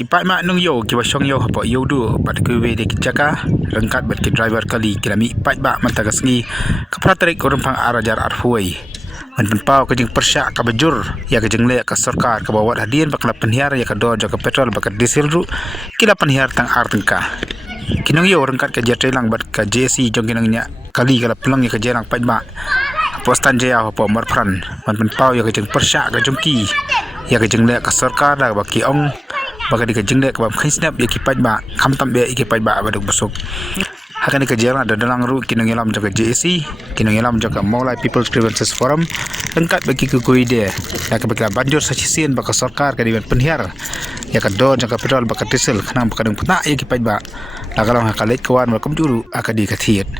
kipai mak nung yo ki wasong yo hapo yo du bat ku we de kijaka rengkat bat ki driver kali kilami pai ba mantagas ngi kapratrik orang arajar arhuai man pau ke jing persyak ka bajur ya ke jing le ka sarkar ka bawat hadian bakla penhiar ya ka do jaga petrol bakat diesel ru kila penhiar tang ar tengka kinong yo rengkat ka jatrelang bat ka JC jong kinong nya kali kala pelang ya ka jerang pai ba postan jaya hapo marpran man pau ya ke jing persyak ka jongki ya ke jing le ka sarkar da baki ong baka di kajing dek kabam khisnap ya kipai ba kham tam be kipai ba baduk busuk hakan ka jela da dalang ru kinong yalam jaga JC kinong yalam jaga Maulai People's Grievances Forum lengkat bagi ke goide ya ka baka banjur sasisian baka sarkar ka diwan penhiar ya ka do jaga petrol baka diesel khanang baka deng peta ya kipai ba lagalong hakalet kawan welcome juru akadi kathiet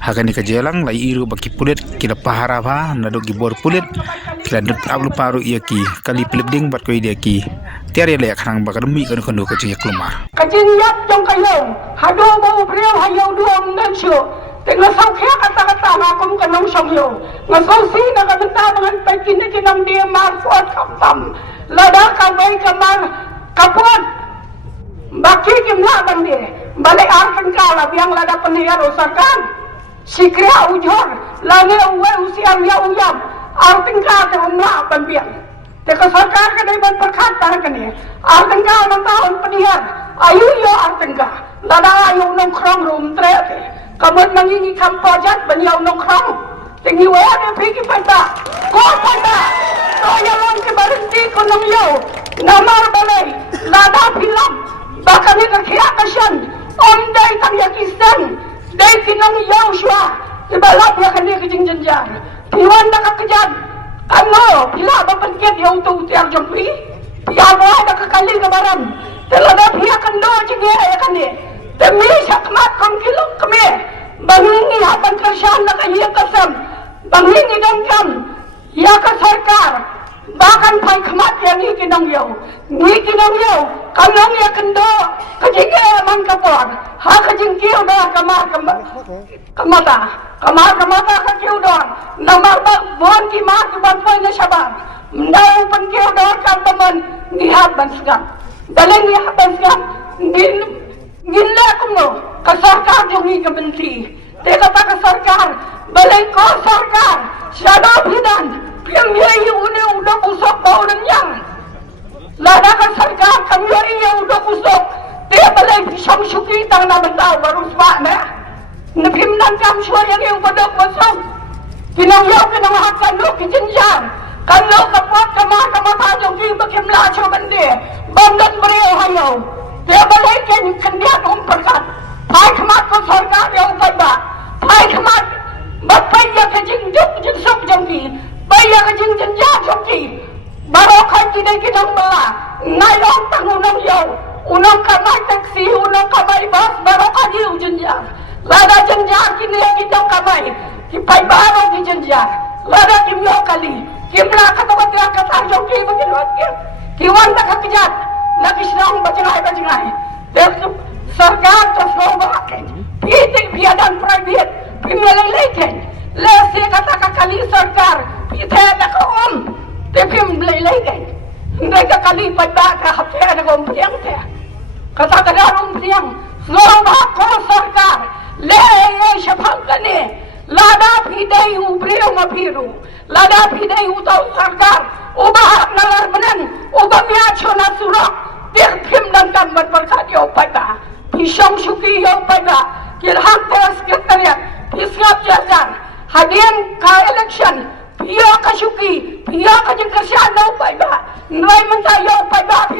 hakan ka jelang lai iru baki pulit kila pahara ba naduk gibor pulit kila dut ablu paru ya ki kali pilibding bat goide ki tiar ya khang bakademi kan kono ko ci klumar kajin yap jong kayo hado bo priyo hayo duom nacho tengah sau khe kata-kata makum kanong songyo ngasau si na kadenta dengan pakin kinam dia marfot kapam lada kawai kamar kapot baki kimna bande bale arkan kala biang lada penhiar usakan sikria ujor lane uwe usiam ya uyam artin ka te umna banbiang teka sarkar ka dai ban perkhat tar kane artengka nang taon penhiar ayu yo artengka lada ayu nong krong rum trete kamon mangingi kampojat banyaw nong krong tingi wa na piki pada ko pada to yalon ke berhenti ko nong yo namar balai lada film bakani ka khia kasan om dai tang yakisen dai tinong yo shwa ibalap ya kani ke jingjanjar piwan na kakejan ano, pila ba pagkat yung tutiyang jumpi? Piya mo ay nakakali ka baram. Talaga piya kando, sige ay kani. Demi sakmat kong kilong kami. Bangingi habang karsyan na kahiya kasam. Bangingi danggam. Ya ka sarkar. Bakan pa'y kamat yang ikinong yaw. Ikinong yaw. Kanong ya kando. Kajige man kapor. Ha kajingkiyo na kamata. Kamata kakiyo doon. Namarbag buwan kimak ibang po'y na sabar. Ndaw pangkiyo doon kantaman nihab bansgam. Daling nihab bansgam. Ginla kumo. Kasarkar yung ikabinti. Teka pa kasarkar. Balay ko sarkar. Siyado pidan. Piyamyayi uni udok usok baunan yang. Lada kasarkar kamyayi udok usok. Teka balay pisang sukitang nabandaw baruswa na. Napimnan kam suara yang kodok bosong. Kinangyaw kinangahakan lo kijinjan. Kalau kapot kama tajong di bakimla bande. Bandan beriyo hayaw. Dia balay ken kandian perkat. Pai kamat ko sarkar yang pada. Pai kamat bapay ya kajingjuk jinsok jangki. Baya kajing jenja jangki. Barokah kidai kinang bala. Ngayon tangunang yaw. Unang kamay taksi, unang kamay bus, barokah di ujenjar. Lada jenjar kini yang kita kamay. Kipai baru di jenjar. Lada kimyo kali. Kimla kata kata jangki bagian wakil. Kiwan tak kejat. Nakisnong bajingai. Sarkar terus ngomongkan. Pitik biadan private. Pimleleken. Lesi kata kali sarkar. Pitik nak om. Tepim leleken. Mereka kali pada hafir ada gompiang teh. Kata kadarum tiang. Ngomong ko sarkar. Le syafal kani. Lada pidai ubriyo mapiru. Lada pidai utau sarkar. Ubah nalar benan. Ubah miacho na surak. Dirpim dan gambar berkat yaw pada. Pisang suki yaw pada. Kilhak teras sekretariat. Pisngap jazan. Hadian ka election. Piya ka suki. Piya ka jengkersian yaw pada. Nilai mentah yaw pada.